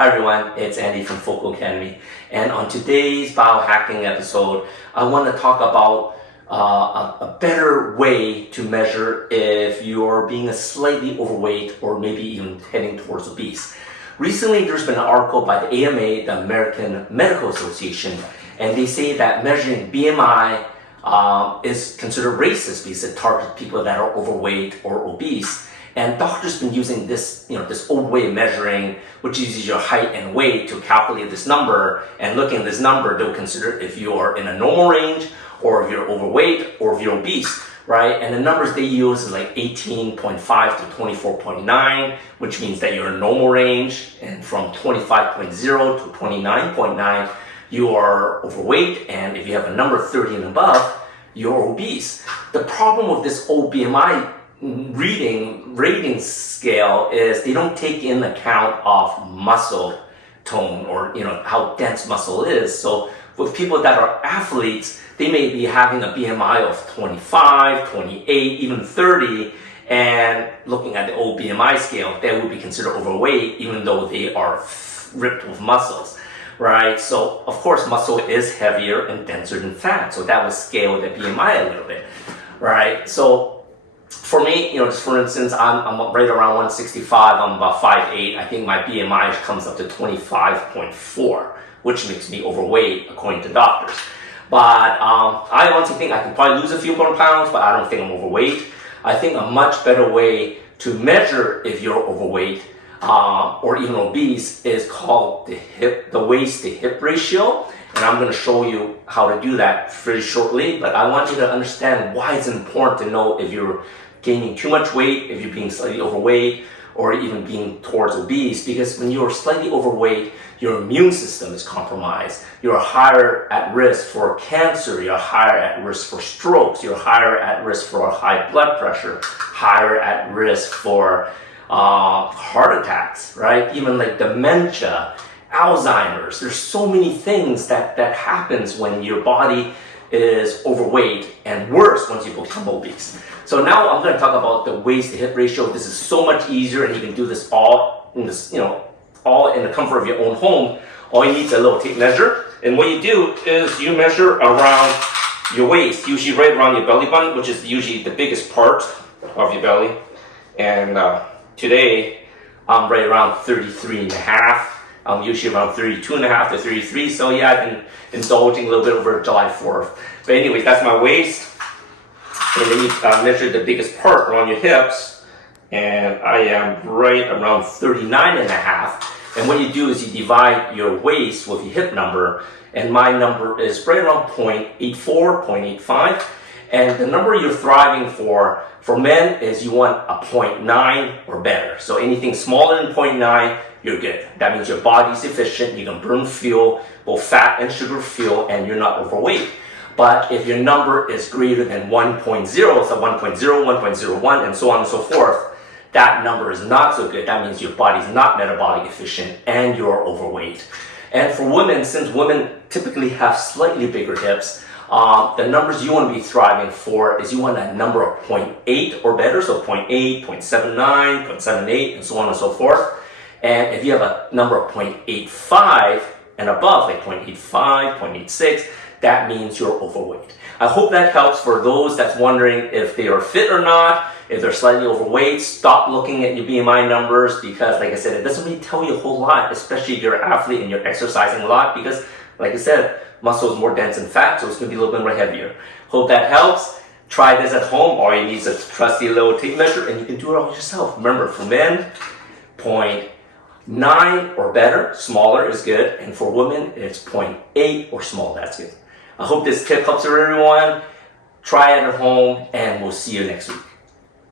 Hi everyone, it's Andy from Focal Academy, and on today's biohacking episode, I want to talk about a better way to measure if you're being slightly overweight or maybe even heading towards obese. Recently, there's been an article by the AMA, the American Medical Association, and they say that measuring BMI is considered racist because it targets people that are overweight or obese. And doctors been using this, this old way of measuring, which uses your height and weight to calculate this number. And looking at this number, they'll consider if you're in a normal range, or if you're overweight, or if you're obese, right? And the numbers they use is like 18.5 to 24.9, which means that you're in a normal range. And from 25.0 to 29.9, you are overweight. And if you have a number 30 and above, you're obese. The problem with this old BMI rating scale is they don't take in account of muscle tone or how dense muscle is. So with people that are athletes, they may be having a BMI of 25, 28, even 30, and looking at the old BMI scale, they would be considered overweight even though they are ripped with muscles, right? So of course muscle is heavier and denser than fat, so that would scale the BMI a little bit, right? So for me, just for instance, I'm right around 165, I'm about 5'8", I think my BMI comes up to 25.4, which makes me overweight according to doctors. But I honestly think I can probably lose a few more pounds, but I don't think I'm overweight. I think a much better way to measure if you're overweight or even obese is called the waist to hip ratio. And I'm going to show you how to do that very shortly, but I want you to understand why it's important to know if you're gaining too much weight, if you're being slightly overweight, or even being towards obese, because when you're slightly overweight, your immune system is compromised. You're higher at risk for cancer, you're higher at risk for strokes, you're higher at risk for high blood pressure, higher at risk for heart attacks, right? Even like dementia, Alzheimer's. There's so many things that happens when your body is overweight, and worse once you become obese. So now I'm going to talk about the waist to hip ratio. This is so much easier, and you can do this all in this, all in the comfort of your own home. All you need is a little tape measure, and what you do is you measure around your waist, usually right around your belly button, which is usually the biggest part of your belly. And today I'm right around 33 and a half. I'm usually around 32 and a half to 33. So yeah, I've been indulging a little bit over July 4th. But anyways, that's my waist. And then you measure the biggest part around your hips. And I am right around 39 and a half. And what you do is you divide your waist with your hip number. And my number is right around 0.84, 0.85. And the number you're thriving for men is you want a 0.9 or better. So anything smaller than 0.9, you're good. That means your body's efficient, you can burn fuel, both fat and sugar fuel, and you're not overweight. But if your number is greater than 1.0, so 1.0, 1.01, and so on and so forth, that number is not so good. That means your body's not metabolic efficient and you're overweight. And for women, since women typically have slightly bigger hips, the numbers you want to be thriving for is you want a number of 0.8 or better, so 0.8, 0.79, 0.78, and so on and so forth. And if you have a number of 0.85 and above, like 0.85, 0.86, that means you're overweight. I hope that helps for those that's wondering if they are fit or not, if they're slightly overweight. Stop looking at your BMI numbers because, like I said, it doesn't really tell you a whole lot, especially if you're an athlete and you're exercising a lot because, like I said, muscle is more dense than fat, so it's going to be a little bit more heavier. Hope that helps. Try this at home. All you need is a trusty little tape measure, and you can do it all yourself. Remember, for men, 0.9 or better, smaller is good, and for women, it's 0.8 or small, that's good. I hope this tip helps everyone. Try it at home, and we'll see you next week.